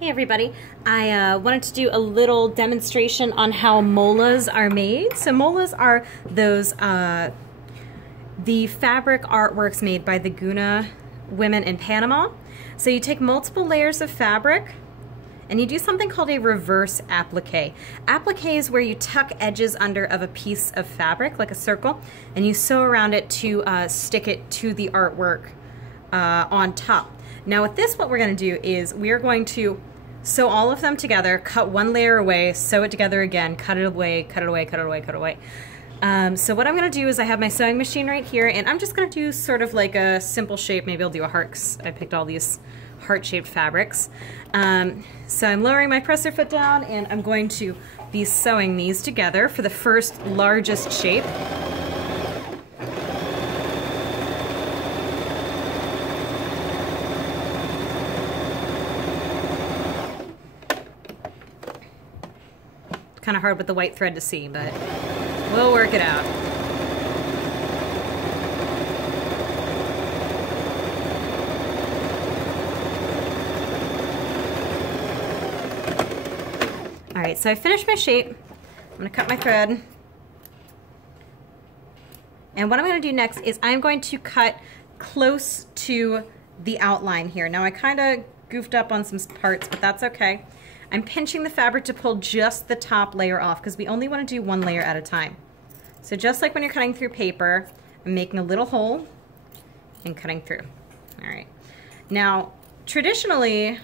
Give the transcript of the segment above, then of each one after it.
Hey everybody, I wanted to do a little demonstration on how molas are made. So molas are those, the fabric artworks made by the Guna women in Panama. So you take multiple layers of fabric and you do something called a reverse applique. Applique is where you tuck edges under of a piece of fabric, like a circle, and you sew around it to stick it to the artwork on top. Now with this, what we're going to do is we are going to sew all of them together, cut one layer away, sew it together again, cut it away, cut it away, cut it away, cut it away. So what I'm going to do is I have my sewing machine right here, and I'm just going to do sort of like a simple shape. Maybe I'll do a heart, 'cause I picked all these heart-shaped fabrics. So I'm lowering my presser foot down, and I'm going to be sewing these together for the first largest shape. Kind of hard with the white thread to see, but we'll work it out. All right, so I finished my shape. I'm gonna cut my thread. And what I'm gonna do next is I'm going to cut close to the outline here. Now I kind of goofed up on some parts, but that's okay. I'm pinching the fabric to pull just the top layer off because we only want to do one layer at a time. So just like when you're cutting through paper, I'm making a little hole and cutting through. All right. Now, traditionally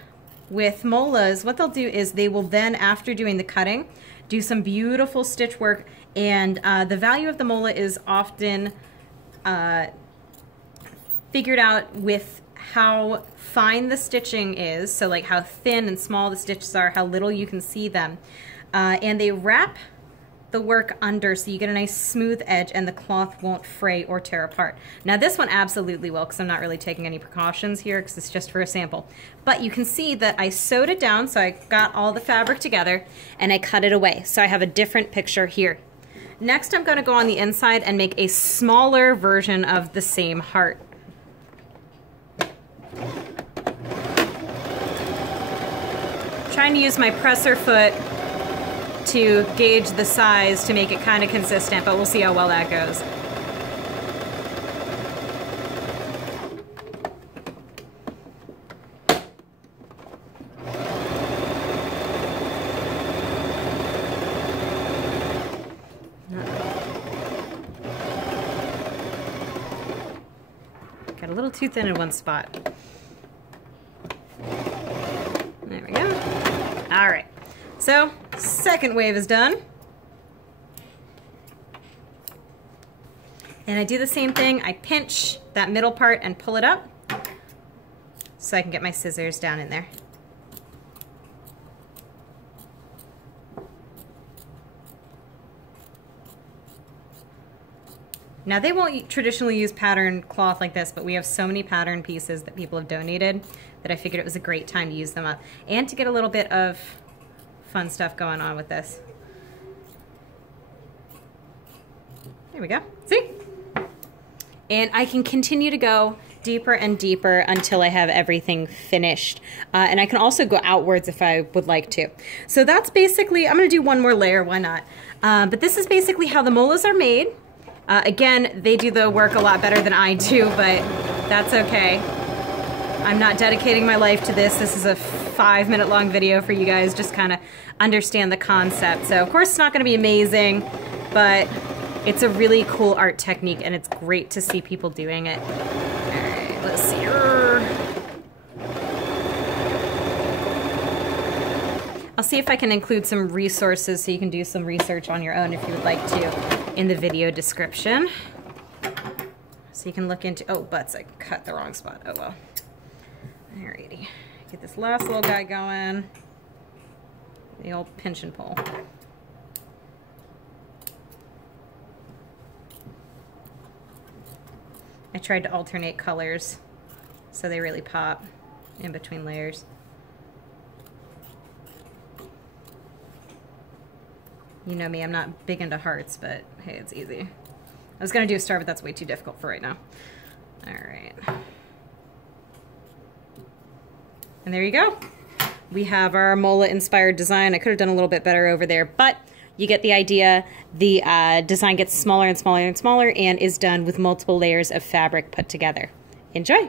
with molas, what they'll do is they will then, after doing the cutting, do some beautiful stitch work, and the value of the mola is often figured out with how fine the stitching is, so like how thin and small the stitches are, how little you can see them. And they wrap the work under so you get a nice smooth edge and the cloth won't fray or tear apart. Now this one absolutely will, because I'm not really taking any precautions here because it's just for a sample. But you can see that I sewed it down, so I got all the fabric together and I cut it away. So I have a different picture here. Next I'm going to go on the inside and make a smaller version of the same heart. Trying to use my presser foot to gauge the size to make it kind of consistent, but we'll see how well that goes. Got a little too thin in one spot. There we go. All right, so second wave is done. And I do the same thing. I pinch that middle part and pull it up so I can get my scissors down in there. Now they won't traditionally use pattern cloth like this, but we have so many pattern pieces that people have donated that I figured it was a great time to use them up and to get a little bit of fun stuff going on with this. There we go. See? And I can continue to go deeper and deeper until I have everything finished. And I can also go outwards if I would like to. So that's basically, I'm going to do one more layer, why not? But this is basically how the molas are made. Again, they do the work a lot better than I do, but that's okay. I'm not dedicating my life to this. This is a 5-minute long video for you guys, just kind of understand the concept. So of course it's not going to be amazing, but it's a really cool art technique and it's great to see people doing it. All right, let's see. I'll see if I can include some resources so you can do some research on your own if you would like to in the video description. So you can look into, oh, butts, I cut the wrong spot. Oh well. Alrighty, get this last little guy going. The old pinch and pull. I tried to alternate colors so they really pop in between layers. You know me, I'm not big into hearts, but hey, it's easy. I was gonna do a star, but that's way too difficult for right now. All right. And there you go. we have our Mola inspired design. I could have done a little bit better over there, but you get the idea. The design gets smaller and smaller and smaller and is done with multiple layers of fabric put together. Enjoy!